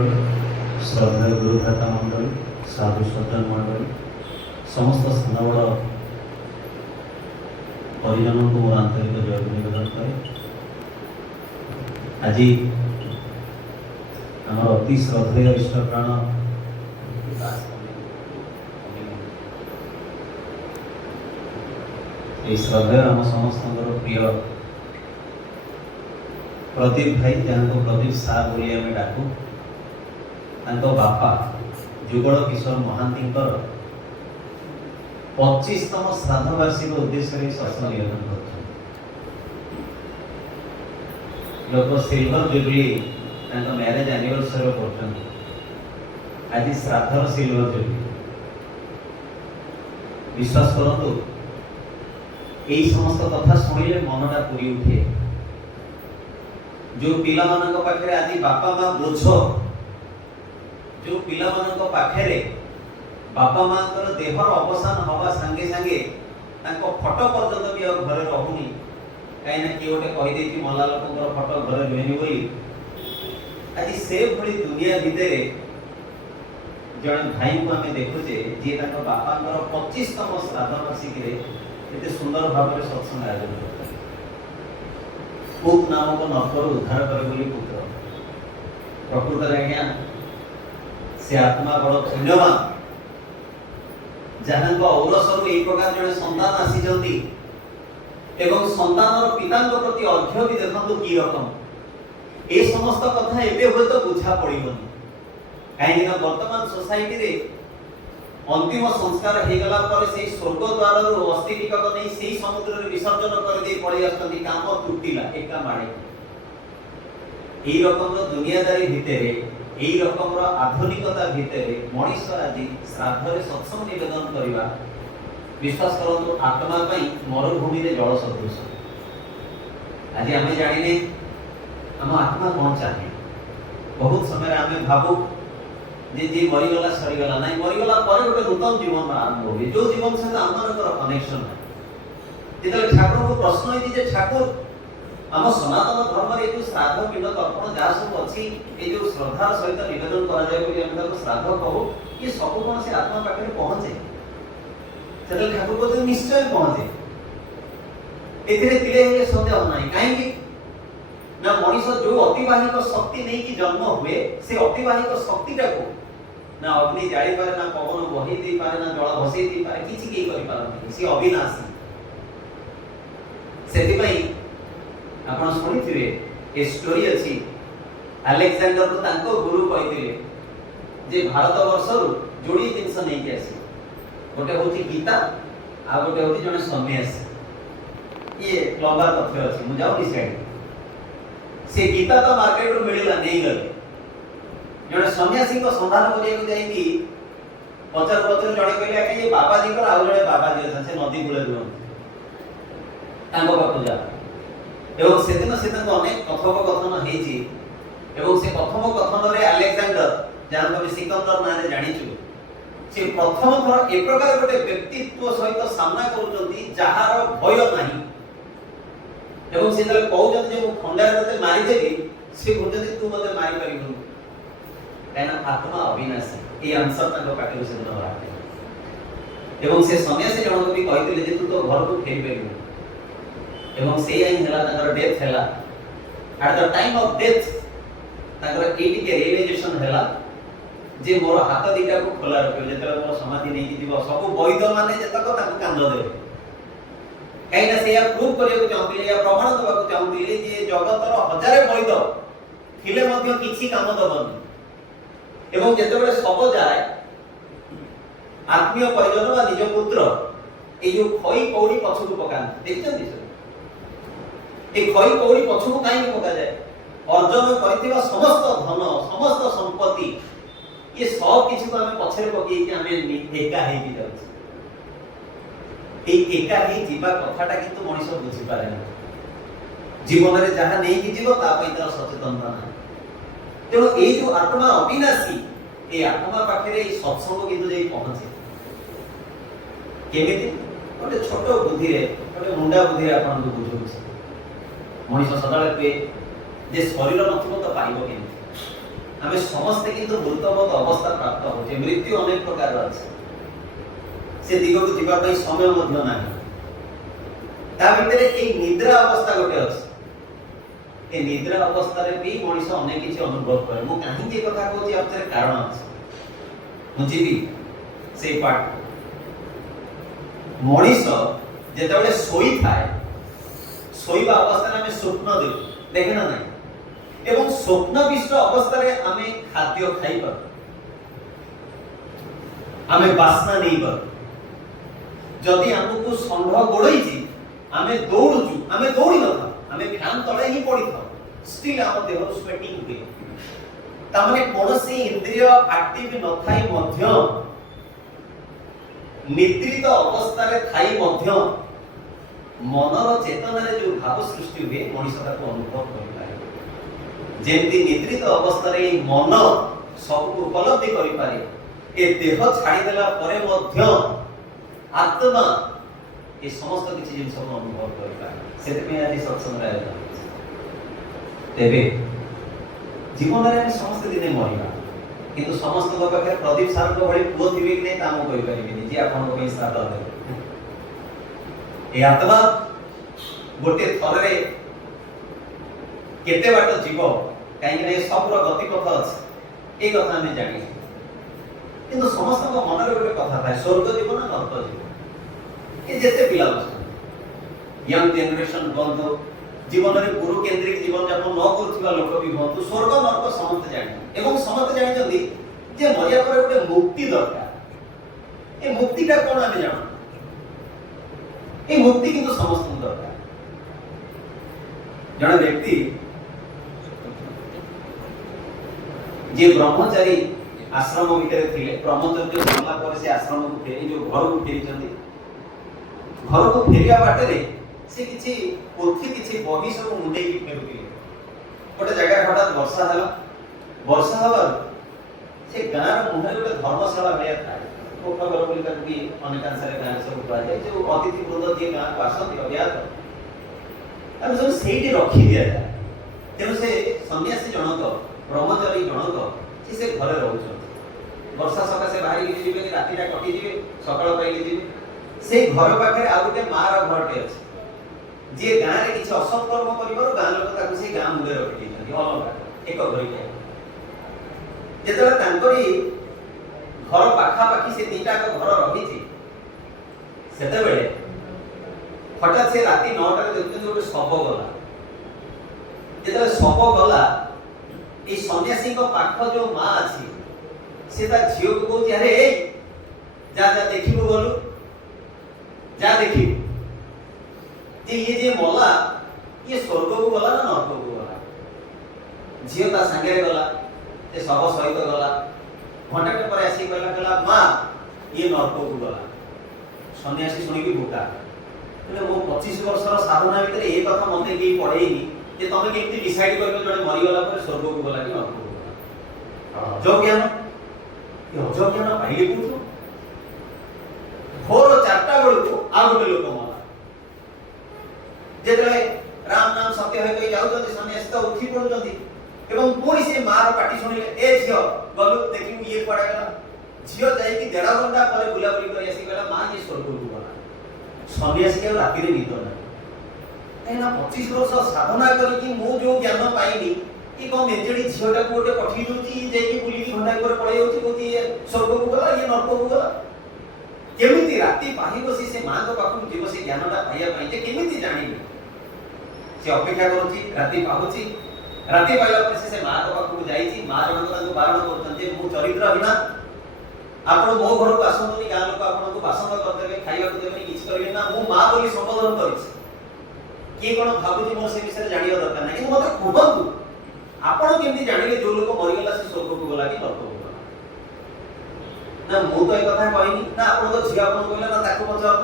श्रद्धेय गुरुभ्राता मंडल साधु सज्जन मंडल समस्त स्थान बड़ परिजन को मोर आंतरिक जय निवेदन करे। आज आम अति श्रद्धेय इष्ट प्राण श्रद्धेय आम समस्त प्रिय प्रदीप भाई जहाँ को प्रदीप सार बोली आम डाकू बापा जुगल किशोर महांती 25तम श्राद्धवार्षिक उद्देश्य सत्संग निवेदन कर लोक सिल्वर जुबली मैरेज एनिवर्सरी कर आज श्राद्धर सिल्वर जुबली विश्वास करतु यही समस्त कथा शुणिले मनटा पूरी उठे। जो पिला मानक पाखे आज बापा माँ बोझ जो पिला मानक पाखे बापा माँ देहर अवसान हवा सांगे सांगे फटो पर्यंत भी घरे रहुनी कहीं किए गोटे कहीदे मला लोक फटो घरे रुहेनि बोली आज से भली दुनिया भितर जन भाई को आम देखुचे जी बापा 25तम श्राद्धवार्षिक एते सुंदर भाव में सत्संग आयोजन करते पुत नामक नगर उद्धार करे बोली पुत्र प्रकृत आज्ञा से आत्मा बड़ पुण्यवान जहाँ औरसर यही प्रकार जड़े सन्तान आसी एवं सन्तान पिता प्रति अर्घ्य भी देखु कि रकम ये समस्त कथा एवं हूँ तो बुझा पड़ोनी कहीं वर्तमान सोसाइटी रे अंतिम संस्कार हो गला पर से स्वर्ग द्वार अस्थि टिकट नहीं से समुद्र में विसर्जन कर दे पड़े आसती काम तुटिला एका माड़े यही रकम दुनियादारी भितर यही रकम आधुनिकता भितर मनीष आज श्राद्ध सत्संग निवेदन करवा विश्वास करतु आत्मा मरुभूमि रे जल सदृश। आज आम जाने आम आत्मा कौन चाहे बहुत समय आम भावु जे जी मरीगला सरीगला ना मरीगला पर गोटे नूतन जीवन आरंभ हुए जो जीवन सहित आम कनेक्शन है जो ठाकुर को प्रश्न है ठाकुर आम सनातन धर्म जो श्राद्ध पिंड तर्पण जहाँ सब अच्छी ये जो श्रद्धार सहित निवेदन कर श्राद्ध कहू ये सब कौन से आत्मा पाखे पहुंचे से ठाकुर कहते निश्चय पहुंचे ए सन्देह ना कहीं ना मनीष जो अतिवाहिक शक्ति नहीं कि जन्म हुए से अतिवाहिक शक्तिटा को ना अग्नि जाड़ी पारे ना पवन बही दे पारे ना जल भसई दे पारे किछि केही करि पारନ୍ତି से अविनाशी सेति पई आपण सुनिथिबे ए स्टोरी अछि अलेक्जेंडर को तांको गुरु कहिथिले जे भारत वर्षरु जोडी जिंस नै के आसी गोटे होछि गीता आ गोटे होछि जने सन्यासी ये लंबा तथ्य अछि मु जाउ डिसाइड से गीता तो मार्केट रो मिलला नहीं गले जने सन्यासी को संधान करिया जाई पचर पचर जड़े कहले कि ये बाबा जी को आउ जड़े बाबा जी से नदी कूले रुहन तांको पाखु जा एवं सेदिन सेदिन अनेक कथोपकथन हेछि एवं से प्रथम कथन रे अलेक्जेंडर जान को सिकंदर नारे जानिछु से प्रथम थर एक प्रकार गोटे व्यक्तित्व सहित सामना करूचंती जहार भय नाही एवं से जले कहउजन जे खंडार तते मारी देबी से कहउजन तू मते मारी परिबनु काना आत्मा अविनाशी ए आंसर तक पाटे से न राखे एवं से सन्यासी जन को भी कहितले जे तू तो घर को फेरी परिबनु एवं से आई हला तकर डेथ हला at the time of death तकर एटी के रियलाइजेशन हला जे मोर हाथ दीटा को खोला रखियो जेतरा मोर समाधि नै कि जीव सब वैद्य माने जतक ताको कांद देबे कहीं से या प्रूव करने चाहते या प्रमाण देवा चाहते जे जगतर हजार वैद थिले मध्य किछि काम दबन एवं जेतेबेले सब जाए आत्मीय परिजन वा निज पुत्र ए जो खई कौड़ी पछुक पकान देखछन ए खई कौड़ी पछुक काई पका जाए अर्जन करथिबा समस्त धन समस्त संपत्ति ये सब किछि को हमें पछरे पकी कि हमें एका हे कि जाउछ एका ही जीवा कथाटा किंतु मनीष बुझी पारे ना जीवन में जहाँ नहीं कि जीव ता पई तर सचेतनता ना तेणु ए जो आत्मा अविनाशी ए आत्मा पाखे सत्संग किंतु जे पहुंचे केमिति गोटे छोट बुद्धि रे गोटे मुंडा बुद्धि रे आपन को बुझौछ मनीष सदाले पे जे शरीर नथिबो तो पाइबो केमिति आमे समस्ते किंतु मृतबत अवस्था प्राप्त होचे। मृत्यु अनेक प्रकार अछि, से दिग को जीवा पई समय मध्य नाही। ता भितरे एक निद्रा अवस्था गोटे अछि। ए निद्रा अवस्था रे भी मनुष्य अनेक किछि अनुभव करे। मु काहे के कथा कहूची अपरे कारण अछि। मु जीवी से पाठ मनुष्य जेतबेले सोई थाए, सोईबा अवस्था में स्वप्न देखे ना नहीं, एवं स्वप्नविष्ट अवस्था रे आमे खाद्य खाई पर, आमे बासना नहीं पर, जदि हमको संढ गोड़ई आमे दौड़ुचु, आमे दौड़ी न था, आमे फैन तले ही पड़ी था, स्टिल आम देह स्वेटिंग हुए। तामने कोनोसी इंद्रिय एक्टिव न थाई मध्य, निद्रित अवस्था रे थाई मध्य मनर चेतना रे जो भाव सृष्टि हुए मनुष्य ताको अनुभव करि पारे। जेंति निद्रित अवस्था रे मन सब को उपलब्धि करि पारे, ए देह छाड़ी देला परे मध्य आत्मा ए समस्त किछि जिन सब अनुभव करि पारे। सेते पे आज सत्संग रे तेबे जीवन रे हम समस्त दिने मरिबा, किंतु समस्त लोक पाखे प्रदीप सार को भଳି पुओ थिबे कि नै तामो कहि परिबिनी जे आपन को साथ दे। ए आत्मा गोटे थर रे केते बाट जीव काहे कि सब रो गति पथ अछि, ए कथा हम जानि। किंतु समस्त को मन रे गोटे कथा थाए, स्वर्ग जीवन नरक जीवन। ए जेते पिला अछि यंग जनरेशन बंधु जीवन रे गुरु केंद्रित जीवन यापन न करथिबा लोक भी बंधु स्वर्ग नरक समस्त जानि एवं समस्त जानि जदी जे मरिया पर गोटे मुक्ति दरकार। ए मुक्ति का कोन हम जानो, ए मुक्ति किंतु समस्त दरकार। जण व्यक्ति जे ब्रह्मचारी आश्रम भितर थिले, ब्रह्मचर्य सरला पर से आश्रम को फेरी जो घर को फेरी चंदी, घर को फेरिया बाटे रे से किछि पोथी किछि बही सब मुंडे की फेरुतिले। गोटे जगह हठात वर्षा हला, वर्षा हवा से गाँव मुहरे गोटे धर्मशाला भया थाए, पोखर घर बोली ताकू भी अनेकांशरे गाँव सब कुआ जाय, जो अतिथि वृंद जे गाँव को आसती अज्ञात तार सब सेठी रखी दिया जाए। तेणु से सन्यासी जनक ब्रह्मचारी जनक से घरे रहउछन, वर्षा सकाशे बाहरी कि जिबे रातिटा कटि जिबे सकाळ पाइले जिबे। से घर पाखे आ गोटे मार घरटे अछि, जे गाँ रे किछि असत कर्म करिबार गाँ लोक ताकू से गाँ मुंडे रखि दिछथि अलगा एक घरी के। जेतबे तांकरी घर पाखा पाखी से तीटा को घर रहिछि, सेतेबेले हठात से राति 9टा रे देखुछन गोटे शव गला। जेतबे शव गला, ए सन्यासी को पाख जो मां अछि से ता झियो को कहूछि, अरे जा जा देखिबो गलु, जा देखिबो जे ये जे मोला ये स्वर्ग को गला ना नरक को गला। झियो ता संगे गला, ते सब सहित गला। घंटा के पर आसी कहला मां ये नरक को गला। सन्यासी सुनी की भूता એટલે મો 25 વર્ષର સાધના ଭିତରେ એ କଥା મતે કેઈ પઢેઈની ଯେ ତମେ କେମିତି ଡିସାଇଡ୍ କରିବ ଜଣେ ମରିଗଲା ପରେ ସ୍ୱର୍ଗକୁ ଗଲା କି ନରକକୁ ଗଲା। ଅଯୋଗ୍ୟାନ ଏ ଅଯୋଗ୍ୟାନ ପାଇଲେ କୋଉଠୁ? ଭୋର 4ଟା ବେଳକୁ ଆଉ ଗୋଟେ ଲୋକ ମଲା। ଯେତେବେଳେ ରାମ ନାମ ସତ୍ୟ ହୋଇ କହି ଯାଉଛନ୍ତି ସନ୍ୟାସୀ ତ ଉଠି ପଡୁଛନ୍ତି ଏବଂ ପୁଣି ସେ ମାର ପାଟି ଶୁଣିଲେ, ଏ ଝିଅ ଗଲୁ ଦେଖିବୁ ଇଏ କୁଆଡେ ଗଲା। ଝିଅ ଯାଇକି 1.5 ଘଣ୍ଟା ପରେ ବୁଲାବୁଲି କରି ଆସି କହିଲା ମା ଇଏ ସ୍ୱର୍ଗକୁ ଗଲା। सन्यासी के राति रे निद ना एना 25 वर्ष साधना करी कि मु जो ज्ञान पाइनी कि कोन नेजडी झियोटा को गोटे पठी दोची जेकी बुली की घंटा पर पड़े होची कोती ये स्वर्ग को गला ये नरक को गला। केमिति राति पाही बसी से मां को पाखु जीव से ज्ञानटा पाइया पाइ जे केमिति जानिबे। से अपेक्षा करूची राति पाहुची, राति पाइला पर से मां को पाखु जाईची, मां जन को ताको बारण करतन जे मु चरित्र बिना आपण मो घर को आसंतनी गाँ लोक आपन को बासन करदेबे, खाइबा को देबे, किछ करबे ना। मु मां बोली संबोधन करिस की कोन भाबुची मोर से विषय जानिया दरकार नै, कि मते कहबंतु आपण केमति जानिले जो लोक मरि गेला से स्वर्ग को गला कि नरक को गला। ना मु तो ए कथा कहनी ना, आपण तो झिया आपण कहला ना ताको पचार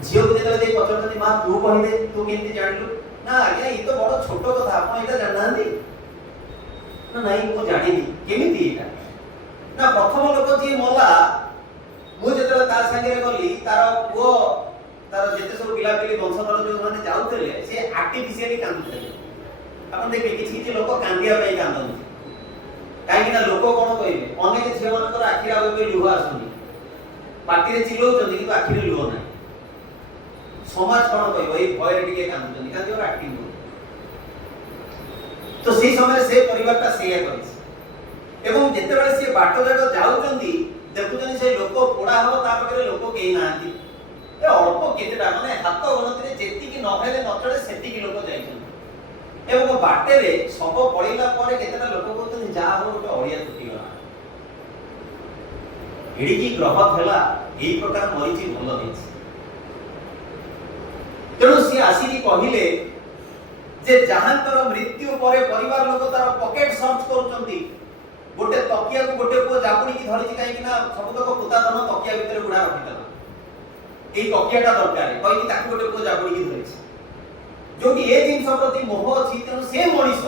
झियो को जेतले दे पचारथि मां तू कहि दे तू केमति जानिलु ना। आज्ञा ई तो बड़ छोट कथा, आपण एटा जाननांती ना। नाही मु जानिनी केमिति एटा ना। प्रथम लोक जी मला मु जेतले तार संगे गली तार पुओ तार जेते सब पिला पिली वंशधर जो माने जाउतले से आर्टिफिशियली कांदुतले आपण देखिए किछि किछि लोक कांदिया पई कांदन काहे कि लोक कोन कहिबे अनेक झियो मानकर आखिर आबे लुह आसुनी पाटी रे चिल्लौचंदी कि आखिर लुह नाही समाज कोन कहिबो ए भय टिके कांदुचंदी कांदियो एक्टिंग तो से समय से परिवारटा सेया करिस एवं जेते बेले से बाटो जाक जाउचंदी देखुचंदी से लोक पोड़ा हो ता पकरे लोक केही नांती ए अल्प केतेटा माने हाथ गणति रे जेति कि नहेले नचड़े सेति कि लोक जाइछन एवं बाटे रे सब पड़िला परे केतेटा लोक कहतन जा हो गोटे अड़िया टूटी गला एडी की ग्रह थला एई प्रकार मरिची भल हेछि तेणु सी आसी की कहिले जे जहांतर मृत्यु परे परिवार लोक तार पॉकेट सर्च करूचंती गोटे तकिया को गोटे को जापुनी की धरिछि काहे कि ना सबतक पुता धन तकिया भितर गुडा रखितला एई तकियाटा दरकार कहि कि ताकि गोटे को जापुनी की धरिछि जो कि ए दिन सब प्रति मोह अछि तेनु से मनीष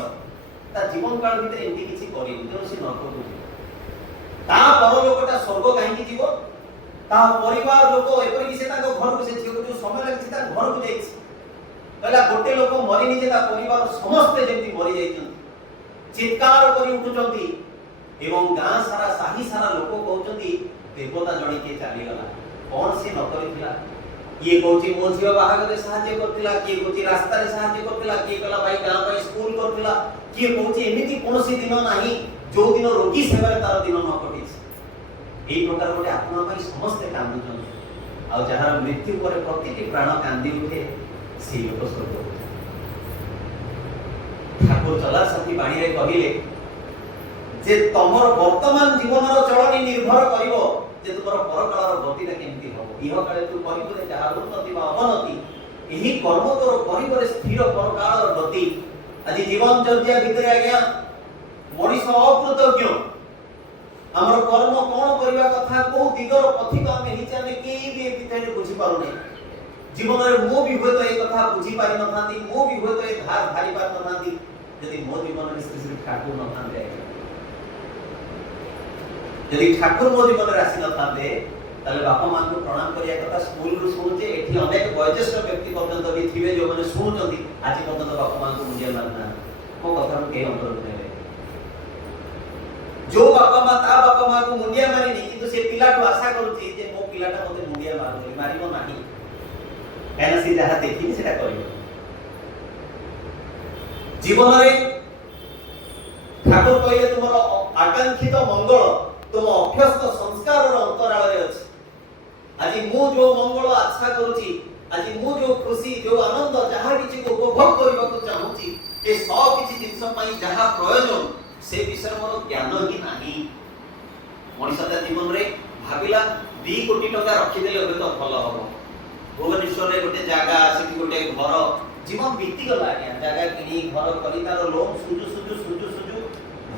ता जीवन काल भितर एंती किछि करिनि तेनु से नरक को ता पर लोकटा स्वर्ग काहे कि जीव ता परिवार लोक एपरि कि से ताको घर को से जीव जो समय लागछि ता घर को जाइछि कहला गोटे लोक मरिनि जे ता परिवार समस्त जेंती मरि जाइछन चित्कार करि उठुचंती एवं गां सारा साही सारा लोक कहउचंती देवता जणी के चाली गला कोन से न करिथिला ये कोची मो झियो बाहागरे सहाय्य करथिला के कोची रास्ता रे सहाय्य करथिला के कला भाई गां भाई स्कूल करथिला के कोची एमिति कोनोसी दिन नाही जो दिन रोगी सेवा तार दिन न कटिछि एई प्रकार गोटे आत्मा भाई समस्त कांदुचन आ जहार मृत्यु परे प्रतिटी प्राण कांदी उठे से लोक स्वर्ग ठाकुर चला सती बाणी रे कहिले जे तमर वर्तमान जीवनर चलनी निर्भर करिवो जे तुमर परकालर गतिटा केमति हो इह काले तू करिबे जहा उन्नति बा अवनति एही कर्म तोर करिबरे स्थिर परकालर गति আজি जीवन चर्या भितरे आज्ञा मनीष अकृतज्ञ हमर कर्म कोन करिवा कथा को दिगर पथिक हम हिचाने केई भी भितरे बुझी पारु नै जीवन रे मो भी होय तो ए कथा बुझी पारि न थांती मो भी होय तो ए धार धारी पार न थांती यदि मो जीवन रे श्री श्री ठाकुर न थांते यदि ठाकुर मो जीवन रे आसी न थांते ताले बापा मां को प्रणाम करिया कथा स्कूल रु सुनुचे एठी अनेक वयोज्येष्ठ व्यक्ति पर्यंत भी थिबे जो माने सुनुचंती आज पर्यंत बापा मां को मुंडिया मारना को कथा के अंतर होते जो बापा मां ता बापा मां को मुंडिया मारिनी किंतु से पिला को आशा करूची जे मो पिलाटा मते मुंडिया मारबो मारिबो नाही एना से जहा देखिनी सेटा करियो जीवन रे ठाकुर कहिए तुमरो आकांक्षित मंगल तुम अभ्यस्त संस्कार रो अंतराल रे अछि আজি मु जो मंगल आशा करूची আজি मु जो खुशी जो आनंद जहा किछि को उपभोग करबा को चाहूची ए सब किछि जिंस पई जहा प्रयोजन से विषय मोर ज्ञान ही नाही मनिषता जीवन रे भाबिला 2 कोटी टका रखि देले होय तो भलो हबो भुवनेश्वर रे गोटे जागा सेठी गोटे घर जीवन बीती गला आज्ञा जागा किनी घर करी तार लोन सुजु सुजु सुजु सुजु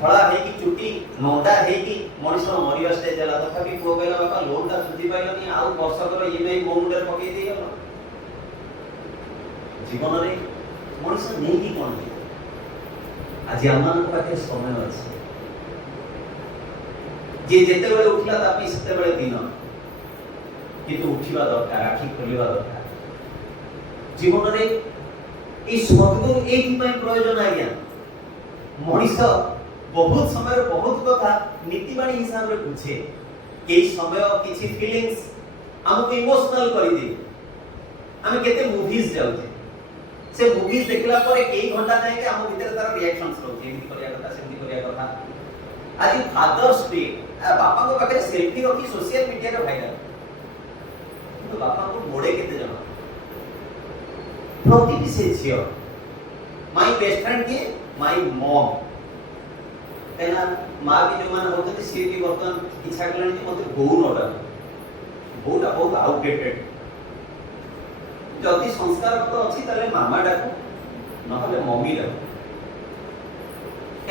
भला हे की चुटी नोंडा हे की मनिष मरिया स्टेज जाला तथापि को कहला बाबा लोन का सुझी पाइलनी आ वर्ष कर ईएमआई मोमुडे पकई देई गलो जीवन रे मनिष नै की कोन आज आमान पाखे समय अछि जे जेते बेले उठला तापि सेते बेले दिन किंतु उठिबा दरकार आखि खोलिबा दरकार जीवन रे ई सद्गुरु एथि पय प्रयोजन आज्ञा मनिष बहुत समय बहुत कथा नीतिबाणी हिसाब रे बुझे एई समय किछि फीलिंग्स हमको इमोशनल करि दे हम केते मूवीज जाउछे से मूवीज देखला परे कई घंटा जाय के हम भीतर तार रिएक्शंस रहउछे एमि करिया कथा सेमि करिया कथा आज फादर्स डे बापा को पाखे सेल्फी रखी सोशल मीडिया रे भाइरल तो बापा को मोड़े केते जण प्रति से झियो माय बेस्ट फ्रेंड के माय मॉम एना मां भी जो मान होते सी की बर्तन इच्छा करले कि मते बहु नडा बहुटा बहुत आउटडेटेड जति संस्कार तो अछि तले मामा डाको नहले मम्मी डाको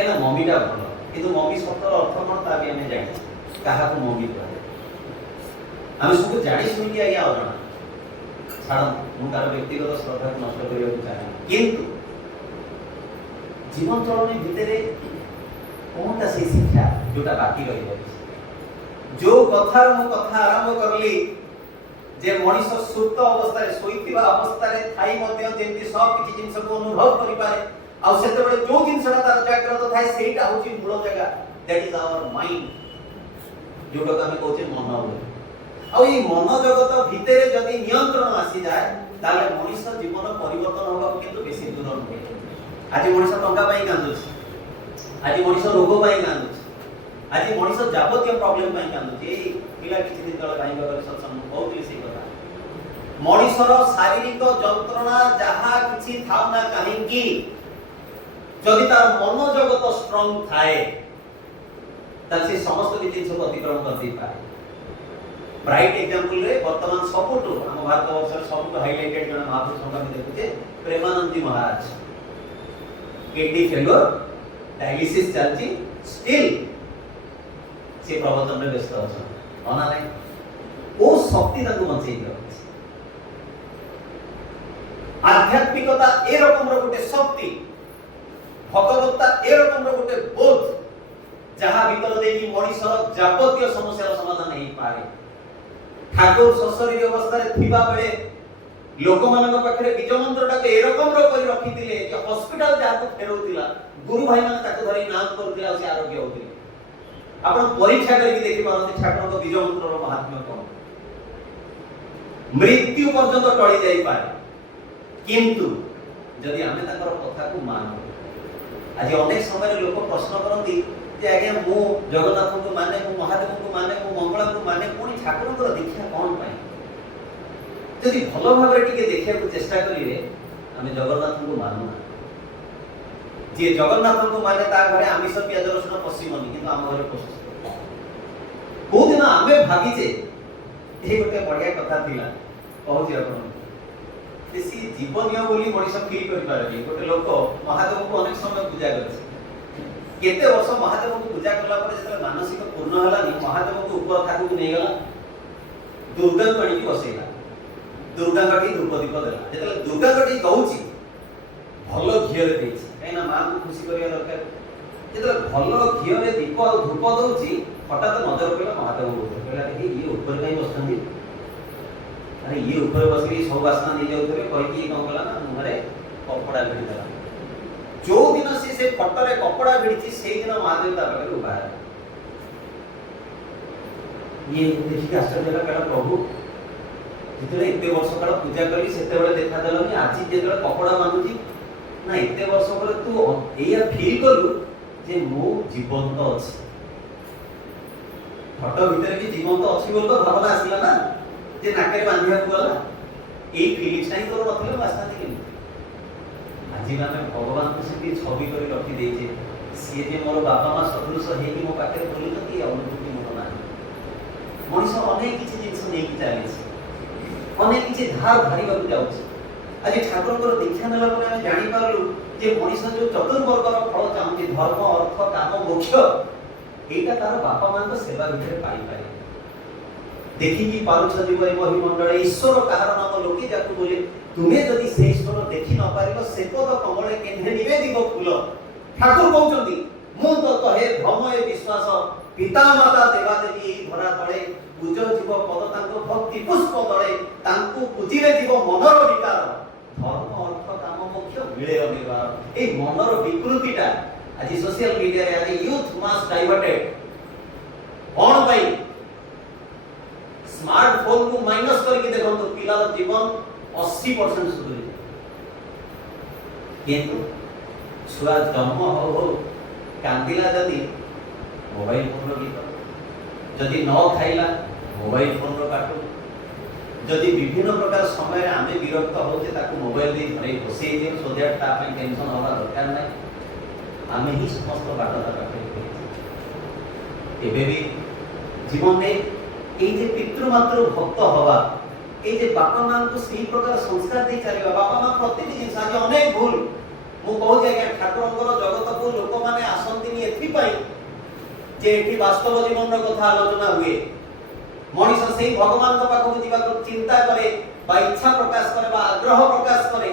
एना मम्मी डा भलो किंतु मम्मी शब्दर अर्थ कोन ता भी हमें जानि काहा को मम्मी कहले हम सब जानि सुनि आया अजना छाड़ मु तार व्यक्तिगत श्रद्धा को नष्ट करियो चाहे किंतु जीवन चलने भितरे कोनटा से शिक्षा जोटा बाकी रहि जाय जो कथा मु कथा आरंभ करली जे मनीष सुप्त अवस्था रे सोइतिबा अवस्था रे थाई मध्ये जेंति सब किछि जिंस को अनुभव करि पारे ଆଉ ସେତେବେଳେ ଯୋଉ ଜିନିଷଟା ତାର ଜାଗ୍ରତ ଥାଏ ସେଇଟା ହଉଛି ମୂଳ ଜାଗା, ଦ୍ୟାଟ୍ ଇଜ ଆୱାର ମାଇଣ୍ଡ, ଯୋଉଟାକୁ ଆମେ କହୁଛେ ମନ ବୋଲି। ଆଉ ଏଇ ମନ ଜଗତ ଭିତରେ ଯଦି ନିୟନ୍ତ୍ରଣ ଆସିଯାଏ ତାହେଲେ ମଣିଷ ଜୀବନ ପରିବର୍ତ୍ତନ ହେବାକୁ କିନ୍ତୁ ବେଶୀ ଦୂର ନୁହେଁ। ଆଜି ମଣିଷ ଟଙ୍କା ପାଇଁ କାନ୍ଦୁଛି, ଆଜି ମଣିଷ ରୋଗ ପାଇଁ କାନ୍ଦୁଛି, ଆଜି ମଣିଷ ଯାବତୀୟ ପ୍ରୋବ୍ଲେମ ପାଇଁ କାନ୍ଦୁଛି। ଏଇ ପିଲା କିଛି ଦିନ ତଳେ ଭାଇଙ୍କ ଘରେ ସତ୍ସଙ୍ଗ କହୁଥିଲି ସେଇ କଥା। ମଣିଷର ଶାରୀରିକ ଯନ୍ତ୍ରଣା ଯାହା କିଛି ଥାଉ ନା କାହିଁକି, ଯଦି ତାର ମନ ଜଗତ ଷ୍ଟ୍ରଙ୍ଗ ଥାଏ ତାହେଲେ ସେ ସମସ୍ତ ଜିନିଷକୁ ଅତିକ୍ରମ କରିଦେଇପାରେ। ବ୍ରାଇଟ୍ ଏକ୍ସାମ୍ପଲରେ ବର୍ତ୍ତମାନ ସବୁଠୁ ଆମ ଭାରତ ବର୍ଷରେ ସବୁଠୁ ହାଇଲାଇଟେଡ୍ ଜଣେ ମହାପୁରୁଷଙ୍କୁ ଆମେ ଦେଖୁଛେ, ପ୍ରେମାନନ୍ଦୀ ମହାରାଜ। କିଡନୀ ଫେଲୁଅର, ଡାୟାଲିସିସ୍ ଚାଲିଛି, ଷ୍ଟିଲ୍ ସେ ପ୍ରବଚନରେ ବ୍ୟସ୍ତ ଅଛନ୍ତି। ଅନା ନାହିଁ କୋଉ ଶକ୍ତି ତାଙ୍କୁ ବଞ୍ଚେଇ ରଖିଛି। ଆଧ୍ୟାତ୍ମିକତା ଏ ରକମର ଗୋଟେ ଶକ୍ତି, ଭଗବତ୍ତା ଏ ରକମର ଗୋଟେ ବୋଧ, ଯାହା ଭିତର ଦେଇକି ମଣିଷର ଯାବତୀୟ ସମସ୍ୟାର ସମାଧାନ ହେଇପାରେ। ଠାକୁର ସଶରୀର ଅବସ୍ଥାରେ ଥିବା ବେଳେ ଲୋକମାନଙ୍କ ପାଖରେ ବୀଜ ମନ୍ତ୍ରଟାକୁ ଏ ରକମର କରି ରଖିଥିଲେ ଯେ ହସ୍ପିଟାଲ ଯାହାକୁ ଫେରଉଥିଲା ଗୁରୁ ଭାଇମାନେ ତାକୁ ଧରି ନାମ କରୁଥିଲେ ଆଉ ସେ ଆରୋଗ୍ୟ ହଉଥିଲେ। ଆପଣ ପରୀକ୍ଷା କରିକି ଦେଖିପାରନ୍ତି ଠାକୁରଙ୍କ ବୀଜ ମନ୍ତ୍ରର ମହାତ୍ମ୍ୟ କଣ। ମୃତ୍ୟୁ ପର୍ଯ୍ୟନ୍ତ ଟଳି ଯାଇପାରେ, କିନ୍ତୁ ଯଦି ଆମେ ତାଙ୍କର କଥାକୁ ମାନୁ। ଆଜି ଅନେକ ସମୟରେ ଲୋକ ପ୍ରଶ୍ନ କରନ୍ତି ଯେ ଆଜ୍ଞା ମୁଁ ଜଗନ୍ନାଥଙ୍କୁ ମାନେ, ମୁଁ ମହାଦେବଙ୍କୁ ମାନେ, ମୁଁ ମଙ୍ଗଳାଙ୍କୁ ମାନେ, ପୁଣି ଠାକୁରଙ୍କର ଦୀକ୍ଷା କଣ ପାଇଁ? ଯଦି ଭଲ ଭାବରେ ଟିକେ ଦେଖିବାକୁ ଚେଷ୍ଟା କରିବେ, ଆମେ ଜଗନ୍ନାଥଙ୍କୁ ମାନୁନା। ଯିଏ ଜଗନ୍ନାଥଙ୍କୁ ମାନେ ତା ଘରେ ଆମିଷ ପିଆଜ ରସୁଣ ପଶିବନି, କିନ୍ତୁ ଆମ ଘରେ ପଶୁଛି। କୋଉଦିନ ଆମେ ଭାବିଛେ, ଏ ଗୋଟେ ବଢିଆ କଥା ଥିଲା କହୁଛି ଆପଣଙ୍କୁ, ବେଶୀ ଜୀବନୀୟ ବୋଲି ମଣିଷ ଫିଲ୍ କରିପାରେନି। ଗୋଟେ ଲୋକ ମହାଦେବଙ୍କୁ ଅନେକ ସମୟ ପୂଜା କରିଛି, କେତେ ବର୍ଷ ମହାଦେବଙ୍କୁ ପୂଜା କଲା ପରେ ଯେତେବେଳେ ମାନସିକ ପୂର୍ଣ୍ଣ ହେଲାନି, ମହାଦେବଙ୍କୁ ଉପର ଥାକକୁ ନେଇଗଲା, ଦୁର୍ଗାଙ୍କୁ ଆଣିକି ବସେଇଲା, ଦୁର୍ଗାଙ୍କଠି ଧୂପ ଦୀପ ଦେଲା। ଯେତେବେଳେ ଦୁର୍ଗାଙ୍କଠି ଦଉଛି ଭଲ ଘିଅରେ ଦେଇଛି, କାହିଁକିନା ମାଆଙ୍କୁ ଖୁସି କରିବା ଦରକାର। ଯେତେବେଳେ ଭଲ ଘିଅରେ ଦୀପ ଆଉ ଧୂପ ଦଉଛି, ହଠାତ୍ ନଜର ପଡ଼ିଲା ମହାଦେବଙ୍କୁ ଉପରେ, କହିଲା ଇଏ ଉପରେ କାହିଁ ବସିଛନ୍ତି, ଆରେ ଇଏ ଉପରେ ବସିକି ସବୁ ବାସ୍ନା ନେଇଯାଉଥିବେ କହିକି କଣ କଲା ନା ମୁହଁରେ କପଡ଼ା ଭିଡ଼ି ଦେଲା। ଯୋଉ ଦିନ ସେ ଫଟୋରେ କପଡ଼ା ଭିଡ଼ିଛି ସେଇଦିନ ମହାଦେବ ତା ପାଖରେ ଉଭା ହେଲା। ଇଏ ଦେଖିକି ଆଶ୍ଚର୍ଯ୍ୟ ହେଲା, କହିଲା ପ୍ରଭୁ ଯେତେବେଳେ ଏତେ ବର୍ଷ କାଳ ପୂଜା କଲି ସେତେବେଳେ ଦେଖାଦେଲନି, ଆଜି ଯେତେବେଳେ କପଡ଼ା ବାନ୍ଧୁଛି ନା ଏତେ ବର୍ଷ ପରେ ତୁ ଏଇଆ ଫିଲ୍ କଲୁ ଯେ ମୁଁ ଜୀବନ୍ତ ଅଛି। ଫଟୋ ଭିତରେ ବି ଜୀବନ୍ତ ଅଛି ବୋଲି ତ ଭାବନା ଆସିଲା ନା, ଯେ ନାକରେ ବାନ୍ଧିବାକୁ ଗଲା। ଏଇ ଫିଲିଂସଟା ହିଁ ତୋର ନଥିଲେ ମୁଁ ଆସିଥାନ୍ତି କେମିତି? ଆଜି ଆମେ ଭଗବାନଙ୍କୁ ସେମିତି ଛବି କରି ରଖିଦେଇଛେ, ସିଏ ଯେ ମୋର ବାପା ମା ସଦୃଶ ହେଇକି ମୋ ପାଖରେ ବୁଲୁଛନ୍ତି, ଏ ଅନୁଭୂତି ମୋର ନାହିଁ। ମଣିଷ ଅନେକ କିଛି ଜିନିଷ ନେଇକି ଚାଲିଛି, ଅନେକ କିଛି ଧାର ଧାରିବାକୁ ଯାଉଛି। ଆଜି ଠାକୁରଙ୍କର ଦୀକ୍ଷା ନେଲା ପରେ ଆମେ ଜାଣିପାରିଲୁ ଯେ ମଣିଷ ଯୋଉ ଚତୁର୍ବର୍ଗର ଫଳ ଚାହୁଁଛି, ଧର୍ମ, ଅର୍ଥ, କାମ, ମୋକ୍ଷ, এইটা তার বাপা মাଙ୍କ সেবা ভিতরে পাইপারে। ଦେଖିକି ପାରୁଛ ଯିବ ଏ ମହିମଣ୍ଡଳ ଈଶ୍ୱର କାହାର ନାମ ଲୋକେ ଯାକୁ ବୋଲେ, ତୁମେ ଯଦି ସେ ଈଶ୍ୱର ଦେଖି ନ ପାରିବ ସେପଦ କମଳେ କେନ୍ଧେ ନିବେଦିବ ଫୁଲ। ଠାକୁର କହୁଛନ୍ତି ମୁଁ ତ କହେ ଭ୍ରମ ଏ ବିଶ୍ୱାସ, ପିତା ମାତା ଦେବା ଦେବୀ ଏହି ଧରା ତଳେ, ପୂଜ ଯିବ ପଦ ତାଙ୍କ ଭକ୍ତି ପୁଷ୍ପ ତଳେ, ତାଙ୍କୁ ପୂଜିଲେ ଯିବ ମନର ବିକାର, ଧର୍ମ ଅର୍ଥ କାମ ମୋକ୍ଷ ମିଳେ ଅନିବାର। এই ମନର ବିକୃତିଟା ଆଜି সোশ্যাল মিডিয়াରେ ଆଜି ୟୁଥ୍ ମାସ୍ ଡାଇଭର୍ଟେଡ୍ କଣ ପାଇଁ? स्मार्टफोन को माइनस करके देखो तो पिलार जीवन 80% सुधरी, किंतु छुआ जन्म हो कांदिला जदि मोबाइल फोन रो गीत, जदि न खाइला मोबाइल फोन रो कार्टून, जदि विभिन्न प्रकार समय आमे विरक्त होते ताकू मोबाइल दे धरे बसई दे सो दैट ता ପାଇଁ टेंशन होगा दरकार नै। आमे ही समस्त बाटता पाखे एबे भी जीवन में এই যে পিতৃমাতৃ ভক্ত হওয়া, এই যে বাপা মাଙ୍କୁ সেই প্রকার সংস্কার দেই চালিবা। বাপা মা প্রত্যেক জিনিস আজ অনেক ভুল মু কହୁଛି আজ্ঞା ଠାକୁରଙ୍କର ଜଗତକୁ ଲୋକମାନେ ଆସନ୍ତିନି ଏଥିପାଇଁ ଯେ ଏଠି ବାସ୍ତବ ଜୀବନର କଥା ଆଲୋଚନା ହୁଏ। ମଣିଷ ସେଇ ଭଗବାନଙ୍କ ପାଖକୁ ଯିବାକୁ ଚିନ୍ତା କରେ ବା ଇଚ୍ଛା ପ୍ରକାଶ କରେ ବା ଆଗ୍ରହ ପ୍ରକାଶ କରେ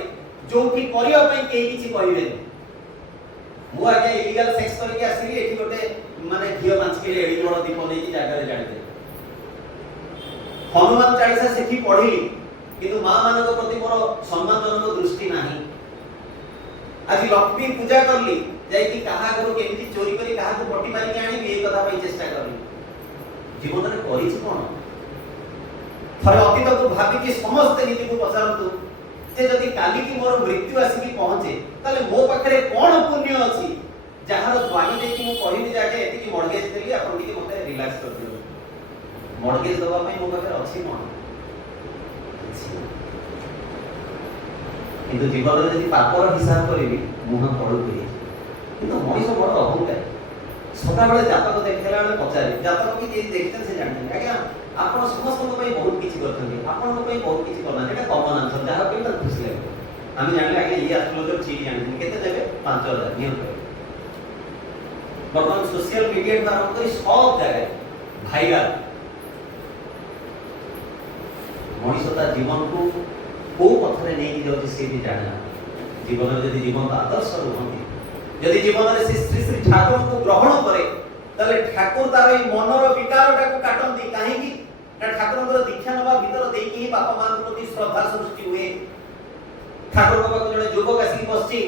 ଯୋଉଠି କରିବା ପାଇଁ କେହି କିଛି କହିବେନି। ମୁଁ ଆଜ୍ଞା ଇଲିଗାଲ ସେକ୍ସ କରିକି ଆସିଲି, ଏଠି ଗୋଟେ ମାନେ ଘିଅ ମାଞ୍ଚିକି ଏଡି ବଡ଼ ଦୀପ ନେଇକି ଜାଗାରେ ଜାଣିଦେଲି। हनुमान चालीसा सेठी पढ़ी, किंतु मां मानक प्रति मोर सम्मानजनक दृष्टि नाही। आज लक्ष्मी पूजा करली जाई कहा घर केमिति चोरी करी कहा को पट्टी मारी के आनी ए कथा पई चेष्टा करली जीवन रे करी छी कोन थरे अतीत को भाबी कि समस्त नीति को पचारतु जे जदि काली की मोर मृत्यु आसी की पहुंचे ताले मो पाखरे कोन पुण्य अछि जहार स्वामी दे कि मो कहिनी जाके एति की मॉर्गेज देली आपण के मते रिलैक्स कर दियो मॉर्गेज दवा पई मो पाखरे अछि कोन किंतु जीवन में यदि पापर हिसाब करी मुह पड़ू किंतु मनीष बड़ अहंकार सदा बेले जातक देखला बेले पचारे जातक की जे देखते से जानते आज्ञा आपण समस्त को पई बहुत किछि करथि आपण को पई बहुत किछि करना एटा कॉमन आंसर जहा पे त खुशी लागे हम जानले आज्ञा ये एस्ट्रोलॉजर चीज जानते केते देबे 5000 नियम करे वर्तमान सोशल मीडिया द्वारा करी सब जगह भाइराल मनीष ता जीवन को को पथरे नहीं जाउछि से भी जाने जीवन में यदि जीवन का आदर्श रुहंती यदि जीवन में श्री श्री ठाकुर को ग्रहण करे तले ठाकुर तार ए मनर विकारटा को काटंती काहे कि ठाकुरଙ୍କର दीक्षा नबा भीतर देकी ही बापा मां प्रति श्रद्धा सृष्टि हुए ठाकुर बाबा को जने युवक आसी बसची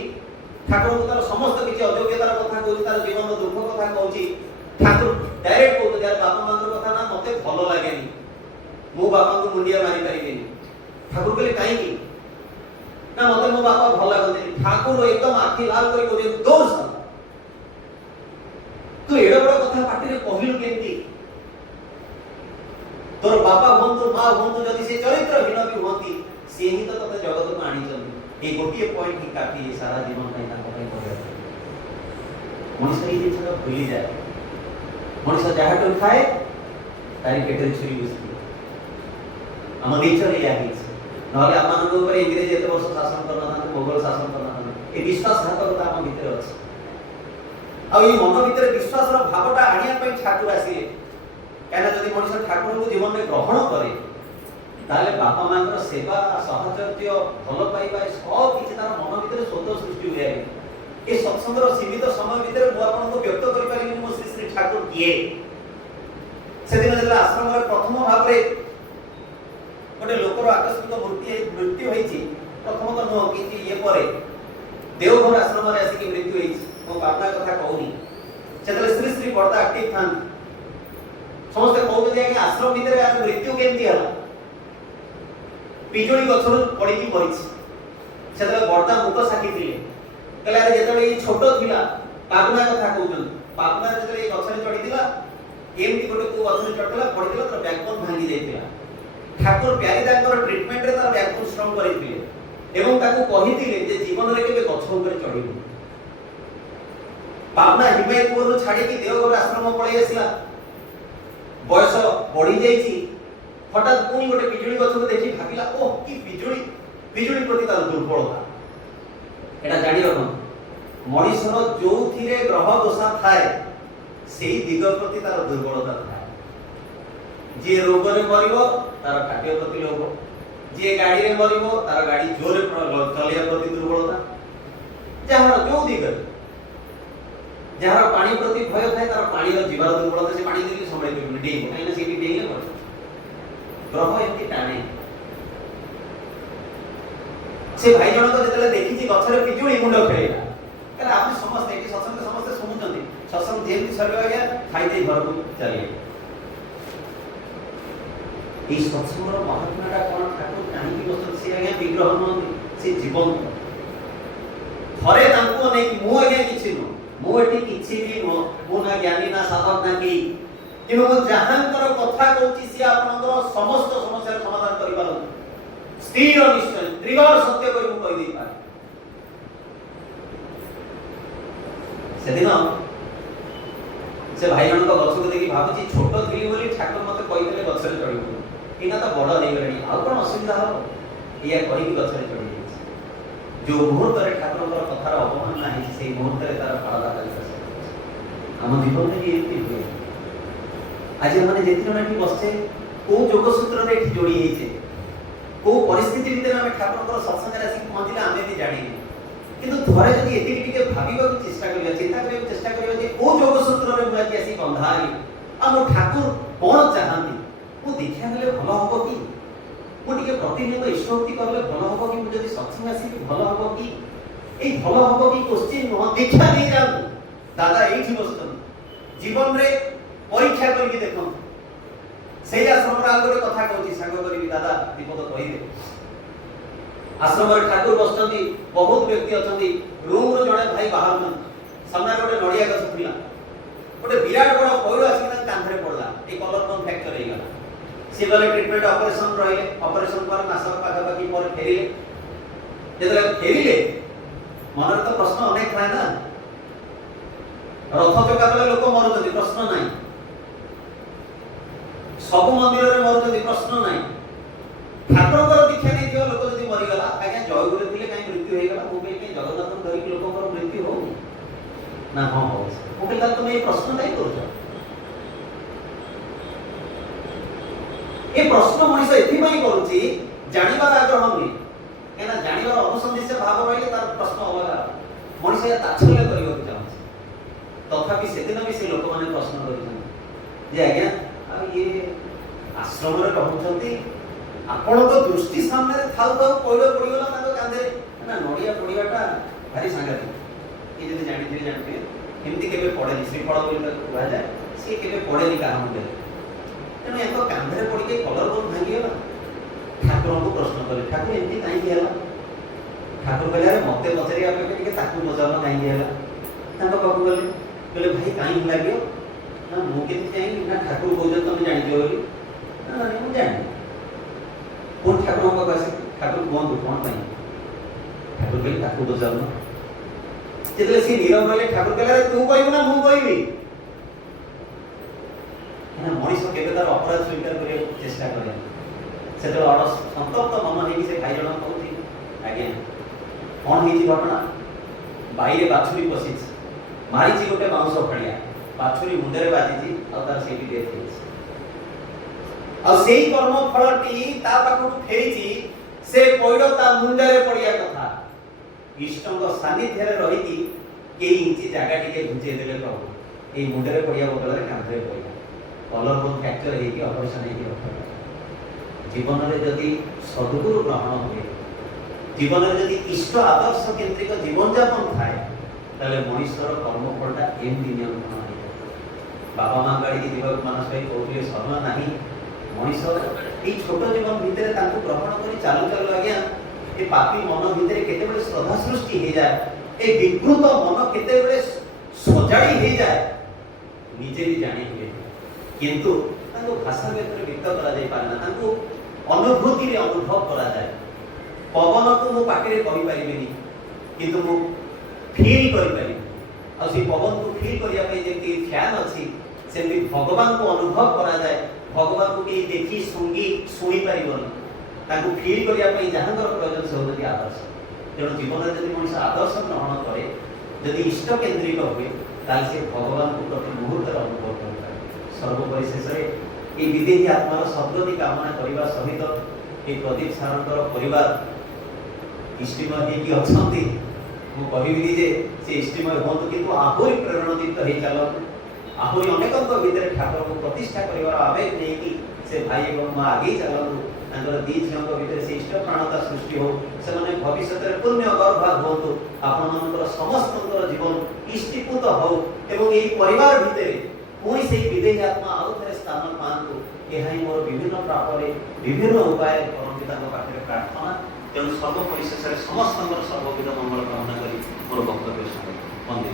ठाकुर को तार समस्त किछि अयोग्यतार कथा कहूची तार जीवन दुख कथा कहूची ठाकुर डायरेक्ट कहू यार बापा मां कथा ना मते भलो लागेनी मो बापा को मुंडिया मारी परिबेनी ठाकुर कहले काहे कि ना मते मो बापा भल लागते ठाकुर एकदम आखि लाल करी कहले दोष तू एडा बड़ कथा पाटी रे कहलु केंती तोर बापा होंतु मां होंतु जदि से चरित्रहीन भी होंती से ही तो तते जगत को आनी चलती ए गोटिए पॉइंट ही काटी सारा जीवन पई ताको पई करे मनुष्य ई जिनिस भूली जाए मनुष्य जहा तो खाए तारी पेटरे छुरी बसती हम नेचर या ही नहले आपन ऊपर इंग्रजी एते वर्ष शासन करना था मोगल शासन करना था ए विश्वासघातकता हम भीतर अछि आ ई मन भीतर विश्वास रो भावटा आनिया पई ठाकुर आसीले कहना जदि मनुष्य ठाकुर को जीवन में ग्रहण करे ताले बापा मांकर सेवा सहचर्य भल पाइबा सब किछि तार मन भीतर स्वतः सृष्टि हुए ए सत्संग रो सीमित समय भीतर मु आपन को व्यक्त करि पारिनि मो श्री श्री ठाकुर किए से दिन जला आश्रम रे प्रथम भाग रे गोटे लोकर आकस्मिक मृत्यु होईछि प्रथम तो न कि ये परे देवघर आश्रम रे आसी कि मृत्यु होईछि मो बापना कथा कहूनी सेतले श्री श्री बर्दा एक्टिव थान समस्त कहू जे कि आश्रम भीतर आज मृत्यु केमती हला पिजोड़ी गछर पड़ी की मरिछि सेतले बर्दा मुख साथी थिले कहला रे जेतले ई छोटो थिला पागना कथा कहउछन पागना जेतले ई गछरे चढ़ीतिला एमती गोटे को गछरे चढ़तला पड़ीतिला तर बैकबोन भांगी जायतिला ठाकुर प्यारी दांकर ट्रीटमेंट रे तार बैकबोन स्ट्रांग करिथिले एवं ताको कहिथिले जे जीवन रे केबे गछ ऊपर चढ़ीबो पावना हिमायतपुर छाड़ी की देवघर आश्रम पळै आसिला बयस बढ़ी जाईची हठात पुनी गोटे बिजुली गछ को देखि भाबिला ओ की बिजुली प्रति तार दुर्बलता एटा जानि रखन मनीषर जो थिरे ग्रह दोषा थाए सेही दिग प्रति तार दुर्बलता थाए जे रोग रे मरिबो तार खाद्य प्रति लोभ जे गाड़ी रे मरिबो तार गाड़ी जोरे चलिया प्रति दुर्बलता जहार जो दिग जहार पानी प्रति भय थाए तार पानी रो जीवार दुर्बलता से पानी देली समय पे डेई काइना से डेई ले ग्रह एमती टाणे से भाई जन को जेतले देखि छी गछरे पिजुली मुंड खेलेला कहला आपण समस्त एटी सत्संग समस्त सुनुचंती सत्संग जेमती सरबा गया खाई दे घर को चलिए ई सत्संग रो महात्माटा कोन ठाकुर काहे की बस्तु से आगे विग्रह न से जीवन थरे तांको नै मु आगे किछि न मु एटी किछि भी न मु ना ज्ञानी ना साधक ना की किनु मु जहांकर कथा कहूची से आपनकर समस्त समस्या समाधान करि पारो स्थिर निश्चय त्रिवार सत्य कहि मु कहि दे पारे सेदिन से भाई जन को गछ को देखि भाबुची छोटो थिली बोली ठाकुर मते कहितले गछरे चढ़िबो इना तो बड़ नै गलेनी आ कोन असुविधा हो या कहि गछरे चढ़ि जो मुहूर्त रे ठाकुरଙ୍କର कथार अपमान नाही से मुहूर्त रे तार फलदा करि हम जीवन में एति हुए आज हमने जेति जने बसছে को जोग सूत्र रे जोड़ी हेचे को परिस्थिति भीतर हम ठाकुरଙ୍କର सत्संग रे आसी पहुंचिला हमें भी जानि किंतु थोड़े जदि एति टिके भाबिबा को चेष्टा करिया चिंता करिया चेष्टा करिया जे को जोग सूत्र रे मुआ आसी बंधाई आ मो ठाकुर कोन चाहंती मु देखिया गले भलो हबो की मु टिके प्रतिनियत ईश्वरती करले भलो हबो की मु जदि सत्संग आसी भलो हबो की এই ভাল হব কি কোশ্চিন নহ দীক্ষা নেই যাও দাদা এইଠି বসুন জীবন রে পরীক্ষা করি দেখুন সেই আশ্রমর আর গোটে কথা কହୁଛି সাঙ্গ করিবি দাদা দীপক কইবে আশ্রমরে ঠাকুর বসଛନ୍ତି বহুত ব্যক্তি অଛନ୍ତି রুম ରୁ ଜଣେ ଭାଇ ବାହାରୁଛନ୍ତି ସାମ୍ନାରେ ଗୋଟେ ନଡ଼ିଆ ଗଛ ଥିଲା ଗୋଟେ ବିରାଟ ବଡ଼ ପଇଡ଼ ଆସିକି ତାଙ୍କ କାନ୍ଧରେ ପଡିଲା ଏଇ କଲର ବୋନ୍ ଫ୍ରାକ୍ଚର ହେଇଗଲା ସେ ଗଲେ ଟ୍ରିଟମେଣ୍ଟ ଅପରେସନ ରହିଲେ ଅପରେସନ ପରେ ମାସ ପାଖାପାଖି ପରେ ଫେରିଲେ ଯେତେବେଳେ ଫେରିଲେ ମନରେ ତ ପ୍ରଶ୍ନ ଅନେକ ଥାଏ ନା ରଥ ଚକା ତଳେ ଲୋକ ମରୁଛନ୍ତି ପ୍ରଶ୍ନ ନାହିଁ ସବୁ ମନ୍ଦିରରେ ମରୁଛନ୍ତି ପ୍ରଶ୍ନ ନାହିଁ ଠାକୁରଙ୍କର ଦୀକ୍ଷା ନେଇଥିବା ଲୋକ ଯଦି ମରିଗଲା ଆଜ୍ଞା ଜୟଗୁରୁ ଥିଲେ କାହିଁ ମୃତ୍ୟୁ ହେଇଗଲା ମୁଁ କହିଲି କାହିଁ ଜଗନ୍ନାଥଙ୍କୁ ଧରିକି ଲୋକଙ୍କର ମୃତ୍ୟୁ ହଉନି ନା ହଁ ହଉଛି ମୁଁ କହିଲି ତାହେଲେ ତମେ ଏଇ ପ୍ରଶ୍ନ କାହିଁ କରୁଛ ଏ ପ୍ରଶ୍ନ ମଣିଷ ଏଥିପାଇଁ କରୁଛି ଜାଣିବାର ଆଗ୍ରହ ନୁହେଁ କାହିଁକିନା ଜାଣିବାର ଅନୁସନ୍ଧିତ୍ୟ ଭାବ ରହିଲେ ତାର ପ୍ରଶ୍ନ ଅଲଗା ମଣିଷ ଏହା ତାଚ୍ଛଲ୍ୟ କରିବାକୁ ଚାହୁଁଛି ତଥାପି ସେଦିନ ବି ସେ ଲୋକମାନେ ପ୍ରଶ୍ନ କରିଛନ୍ତି ଯେ ଆଜ୍ଞା ଆଉ ଇଏ ଆଶ୍ରମରେ ରହୁଛନ୍ତି ଆପଣଙ୍କ ଦୃଷ୍ଟି ସାମ୍ନାରେ ଥାଉ ଥାଉ ପଇଡ଼ ପଡ଼ିଗଲା ତାଙ୍କ କାନ୍ଧରେ ନା ନଡ଼ିଆ ପଡ଼ିବାଟା ଭାରି ସାଂଘାତିକ ଏ ଯଦି ଜାଣିଥିବେ ଏମିତି କେବେ ପଡ଼େନି ଶ୍ରୀଫଳ ବୋଲି ତାକୁ କୁହାଯାଏ ସିଏ କେବେ ପଡ଼େନି କାହା ମୁଣ୍ଡରେ ତେଣୁ ୟାଙ୍କ କାନ୍ଧରେ ପଡ଼ିକି କଲର ବୋନ୍ ଭାଙ୍ଗିଗଲା ଠାକୁରଙ୍କୁ ପ୍ରଶ୍ନ କଲେ ଠାକୁର ଏମିତି କାହିଁକି ହେଲା ଠାକୁର କହିଲେ ଆରେ ମତେ ପଚାରିବା ଅପେକ୍ଷା ଟିକେ ତାକୁ ପଚାରୁନ କାହିଁକି ହେଲା ତାଙ୍କ ପାଖକୁ ଗଲେ କହିଲେ ଭାଇ କାହିଁକି ଲାଗିବ ନା ମୁଁ କେମିତି ଚାହିଁବି ନା ଠାକୁର କହୁଛନ୍ତି ତମେ ଜାଣିଥିବ ବୋଲି ନା ମୁଁ ଜାଣିନି ପୁଣି ଠାକୁରଙ୍କ ପାଖକୁ ଆସି ଠାକୁର କୁହନ୍ତୁ କ'ଣ ପାଇଁ ଠାକୁର କହିଲେ ତାକୁ ପଚାରୁନ ଯେତେବେଳେ ସେ ନୀରବ ରହିଲେ ଠାକୁର କହିଲେ ତୁ କହିବୁ ନା ମୁଁ କହିବି ମଣିଷ କେବେ ତାର ଅପରାଧ ସ୍ୱୀକାର କରିବାକୁ ଚେଷ୍ଟା କରେ ସେତେବେଳେ ସନ୍ତପ୍ତ ମନ ହେଇକି ସେ ଭାଇ ଜଣ କହୁଛି ଆଜ୍ଞା କ'ଣ ହେଇଛି ଘଟଣା ବାଇରେ ବାଛୁରୀ ପଶିଛି ମାରିଛି ଗୋଟେ ବାଉଁଶ ଫାଳିଆ ବାଛୁରୀ ମୁଣ୍ଡରେ ବାଜିଛି ଆଉ ତାର ସେଇଠି ଡେଥ୍ ହେଇଛି ଆଉ ସେଇ କର୍ମ ଫଳଟି ତା ପାଖକୁ ଫେରିଛି ସେ ପଇଡ଼ ତା ମୁଣ୍ଡରେ ପଡ଼ିବା କଥା ଇଷ୍ଟଙ୍କ ସାନ୍ନିଧ୍ୟରେ ରହିକି କେଇ ଇଞ୍ଚି ଜାଗା ଟିକେ ଘୁଞ୍ଚେଇ ଦେଲେ ପ୍ରଭୁ ଏଇ ମୁଣ୍ଡରେ ପଡ଼ିବା ବଦଳରେ କାନ୍ଧରେ ପଡ଼ିଲା କଲର ବୋନ୍ ଫ୍ରାକ୍ଚର ହେଇକି ଅପରେସନ ହେଇକି ରଖା ଜୀବନରେ ଯଦି ସଦ୍ଗୁରୁ ଗ୍ରହଣ ହୁଏ ଜୀବନରେ ଯଦି ଇଷ୍ଟ ଆଦର୍ଶ କେନ୍ଦ୍ରିକ ଜୀବନଯାପନ ଥାଏ ତାହେଲେ ମଣିଷର କର୍ମଫଳଟା ଏମିତି ନିୟନ୍ତ୍ରଣ ହେଇଯାଏ ବାପା ମା ଗାଡ଼ିକି ଯିବାକୁ ମାନସ ଭାଇ କହୁଥିଲେ ସମୟ ନାହିଁ ମଣିଷ এই ছোট জীবন ভিতরে তাকে গ্রহণ করে চালু চালু আজ্ঞা এই পাপী মন ভিতরে কেতেবেলে শ্রদ্ধা সৃষ্টি হয়ে যায় এই বিকৃত মন কেতেবেলে সজাড়ি হয়ে যায় নিজে भी জানি हुए কিন্তু তাকে ভাষা ভিতরে ব্যক্ত করা যাই পারে না তাকে অনুভূতিরে অনুভব করা যায় পবনକୁ ମୁଁ ପାଟିରେ କହି ପାରିବିନି କିନ୍ତୁ ମୁଁ ଫିଲ୍ କରିପାରିବି ଆଉ সেই ପବନକୁ ଫିଲ୍ କରିବା ପାଇଁ ଯେମିତି ଫ୍ୟାନ୍ ଅଛି ସେମିତି ଭଗବାନଙ୍କୁ ଅନୁଭବ କରାଯାଏ ଭଗବାନଙ୍କୁ କେହି ଦେଖି ଶୁଙ୍ଗି ଶୁଣି ପାରିବନି ତାଙ୍କୁ ଫିଲ୍ କରିବା ପାଇଁ ଯାହାଙ୍କର ପ୍ରୟୋଜନ ସେ ହେଉଛନ୍ତି ଆଦର୍ଶ ତେଣୁ ଜୀବନରେ ଯଦି ମଣିଷ ଆଦର୍ଶ ଗ୍ରହଣ କରେ ଯଦି ଇଷ୍ଟ କେନ୍ଦ୍ରିକ ହୁଏ ତାହେଲେ ସେ ଭଗବାନଙ୍କୁ ପ୍ରତି ମୁହୂର୍ତ୍ତରେ ଅନୁଭବ କରିଥାଏ ସର୍ବୋପରି ଶେଷରେ এই ବିଦେହୀ ଆତ୍ମାର ସଦ୍ଗତି କାମନା କରିବା ସହିତ এই ପ୍ରଦୀପ ସାରଙ୍କର ପରିବାର ଇଷ୍ଟିମୟ ହେଇକି ଅଛନ୍ତି ମୁଁ କହିବିନି ଯେ ସେ ଇଷ୍ଟିମୟ ହୁଅନ୍ତୁ କିନ୍ତୁ ଆହୁରି ପ୍ରେରଣାଦୀପ୍ତ ହେଇ ଚାଲନ୍ତୁ ଆହୁରି ଅନେକଙ୍କ ଭିତରେ ଠାକୁରଙ୍କୁ ପ୍ରତିଷ୍ଠା କରିବାର ଆବେଗ ନେଇକି ସେ ଭାଇ ଏବଂ ମା ଆଗେଇ ଚାଲନ୍ତୁ ତାଙ୍କର ଦି ଝିଅଙ୍କ ଭିତରେ ସେ ଇଷ୍ଟ ପ୍ରାଣତା ସୃଷ୍ଟି ହଉ ସେମାନେ ଭବିଷ୍ୟତରେ ପୁଣ୍ୟ ଗର୍ଭା ହୁଅନ୍ତୁ ଆପଣମାନଙ୍କର ସମସ୍ତଙ୍କର ଜୀବନ ଇଷ୍ଟିପୂତ ହଉ ଏବଂ ଏହି ପରିବାର ଭିତରେ ପୁଣି ସେଇ ବିଦେହୀ ଆତ୍ମା ଆଉ ଥରେ ସ୍ଥାନ ପାଆନ୍ତୁ ଏହା ହିଁ ମୋର ବିଭିନ୍ନ ପ୍ରାପରେ ବିଭିନ୍ନ ଉପାୟରେ କରନ୍ତି ତାଙ୍କ ପାଖରେ ପ୍ରାର୍ଥନା ତେଣୁ ସର୍ବପରିଶେଷରେ ସମସ୍ତଙ୍କର ସର୍ବବିଧ ମଙ୍ଗଳ କାମନା କରି ମୋର ବକ୍ତବ୍ୟ ଶୁଣେ ବନ୍ଦେ